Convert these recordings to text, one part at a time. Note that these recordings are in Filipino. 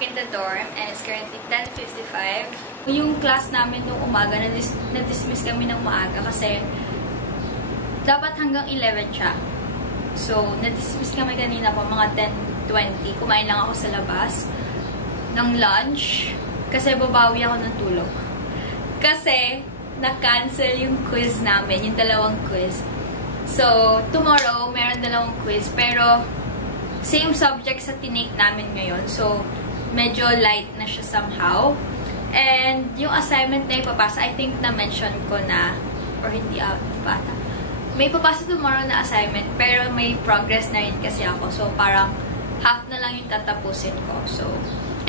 back in the dorm and it's currently 10:55. Yung class namin nung umaga, na-dismiss kami ng maaga kasi dapat hanggang 11 siya. So, na-dismiss kami kanina po, mga 10:20. Kumain lang ako sa labas ng lunch kasi babawi ako ng tulog. Kasi, na-cancel yung quiz namin, yung dalawang quiz. So, tomorrow, meron dalawang quiz, pero same subject sa tinake namin ngayon. So, medyo light na siya somehow. And, yung assignment na ipapasa, I think na-mention ko na, or hindi pa ata. May ipapasa tomorrow na assignment, pero may progress na rin kasi ako. So, parang half na lang yung tatapusin ko. So,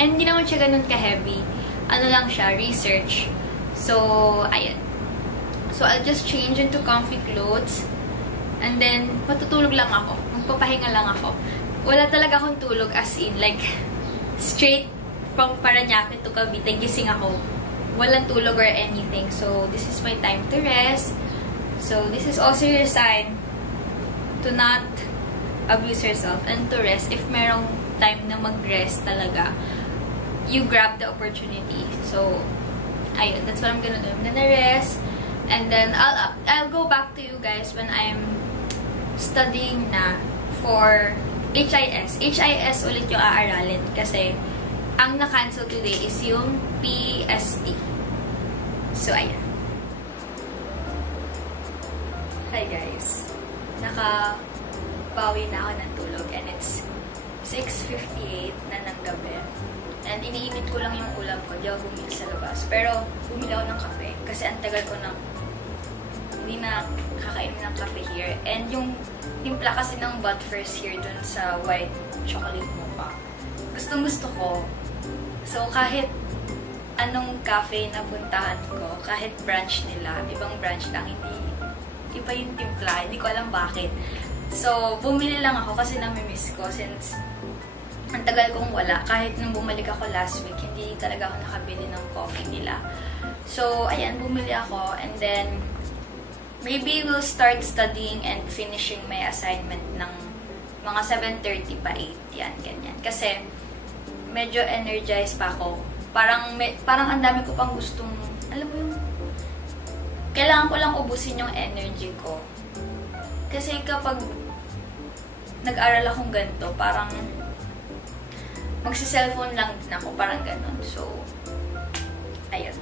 and hindi naman siya ganun ka-heavy. Ano lang siya, research. So, ayun. So, I'll just change into comfy clothes. And then, matutulog lang ako. Magpapahinga lang ako. Wala talaga akong tulog as in, like, straight from Parañaque to Cavite, gising ako. Walang tulog or anything. So, this is my time to rest. So, this is also your sign to not abuse yourself and to rest. If merong time na mag-rest talaga, you grab the opportunity. So, ayun, that's what I'm gonna do. I'm gonna rest. And then, I'll go back to you guys when I'm studying na for HIS. HIS ulit yung aaralin kasi ang na-cancel today is yung PST. So, ayan. Hi guys. Nakabawi na ako ng tulog and it's 6:58 na ng gabi. And iniinit ko lang yung ulam ko. Di ako bumili sa labas. Pero bumili ako ng kape kasi ang tagal ko na hindi na kakainin ng kape here. And yung timpla kasi ng Butters here dun sa white chocolate mocha. Gustong-gusto ko. So, kahit anong cafe na puntahan ko, kahit branch nila, ibang branch lang, hindi iba yung timpla. Hindi ko alam bakit. So, bumili lang ako kasi nami-miss ko since ang tagal kong wala. Kahit nung bumalik ako last week, hindi talaga ako nakabili ng coffee nila. So, ayan, bumili ako. And then, maybe we'll start studying and finishing my assignment ng mga 7:30 pa 8. Yan, ganyan. Kasi, medyo energized pa ako. Parang ang dami ko pang gustong, alam mo yung, kailangan ko lang ubusin yung energy ko. Kasi kapag nag-aral akong ganito, parang magsi-cellphone lang din ako, parang ganun. So, ayun.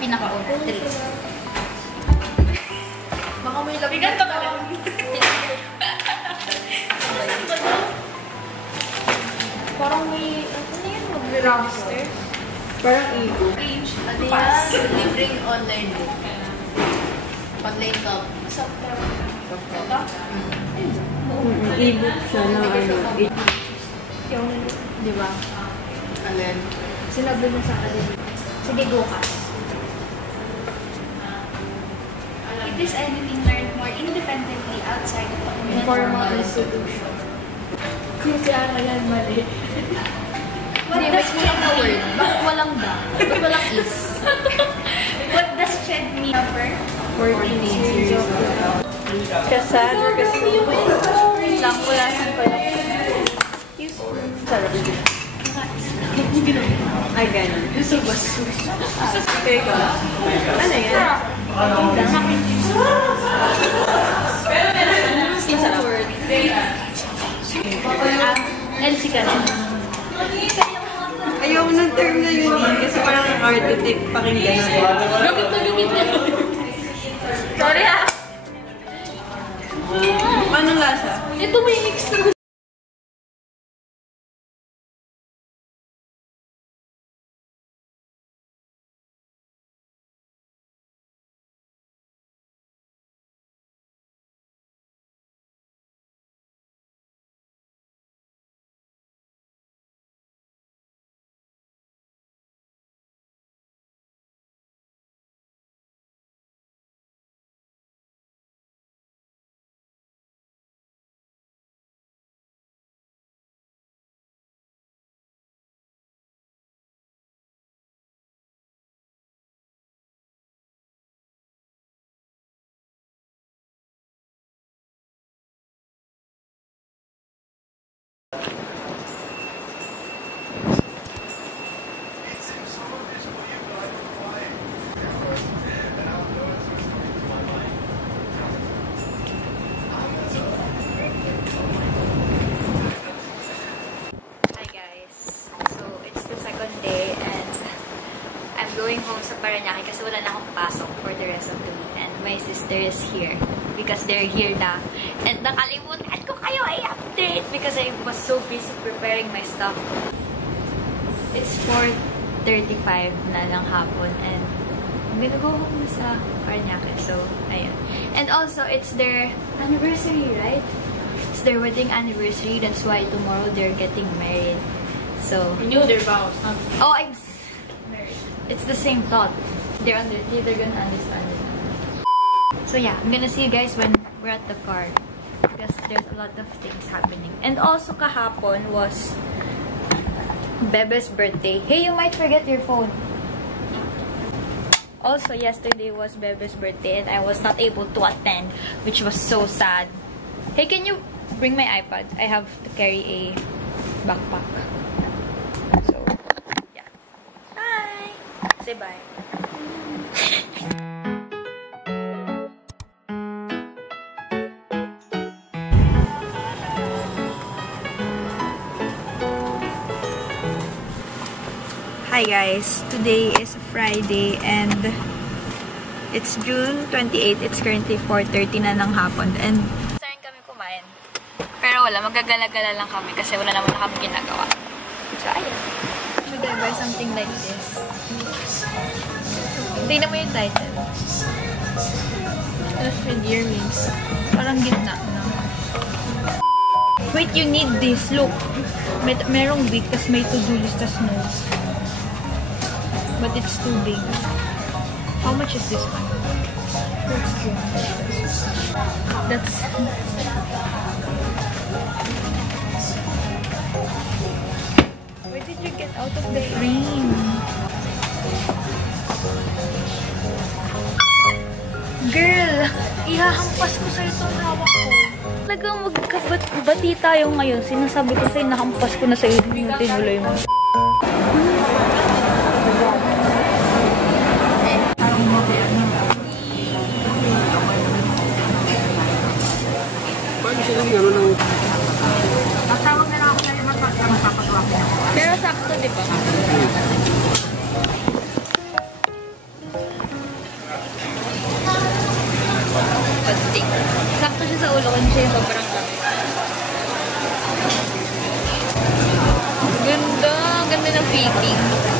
Pinaka-una, 3. Baka may labigan ka lang. Parang may, ano yan? Mag-register? Parang e-book. Ano yan? Libreng online book. Online talk. Ito? E-book siya na ano. Yung, di ba? Alin? Sinabi mo sa akin. Sige, go ka. It is anything learned more independently outside of the Informal institution. Kasi ano yan, mali. What does shed na word? Bakit walang da? Bakit walang is? What does shed mean? 14 years of love. Kasal or kasal? Lang, pulasan ko lang. Sarap. Ay, ganun. Okay ko. Ano yan? Sarap. LC ka na. Ayaw ng term na yun eh. Kasi parang yung architect pakinggan na yun. Gamit na gamit na. Sorry ha. Anong lasa? Ito may mix na. sa Parañaque kasi wala na akong pasok for the rest of the weekend. My sister is here because they're here na. And nakalimutan ko kayo i-update because I was so busy preparing my stuff. It's 4:35 na ng hapon and I'm gonna go home sa Parañaque. So, ayun. And also, it's their anniversary, right? It's their wedding anniversary. That's why tomorrow they're getting married. So, Renew their vows. oh, it's the same thought. They're gonna understand it. So yeah, I'm gonna see you guys when we're at the car because there's a lot of things happening. And also kahapon was Bebe's birthday. Hey, you might forget your phone. Also, yesterday was Bebe's birthday and I was not able to attend, which was so sad. Hey, can you bring my iPad? I have to carry a backpack. So, yeah. Bye! Say bye. Hi guys, today is Friday and it's June 28. It's currently 4:30 na ng hapon and Saan kami kumain? Pero wala, magagala-gala lang kami kasi wala naman na kami ginagawa. So, ayun. Should I buy something like this? Tingnan mo yung title. Just with earrings. Parang gitna, no? Wait, you need this. Look. Merong big, tas may to-do list, tas notes. But it's too big. How much is this one? That's Where did you get out of the frame? Girl! Ihahampas ko sa'yo itong hawak ko. Talagang magkabati tayo ngayon. Sinasabi ko sa'yo, nahampas ko na sa'yo. Hindi mo tinuloy mo. Pero sakto, di ba? Pagtik. Sakto siya sa ulo ko. Hindi siya yung sobrang laki. Ganda. Ganda ng fitting.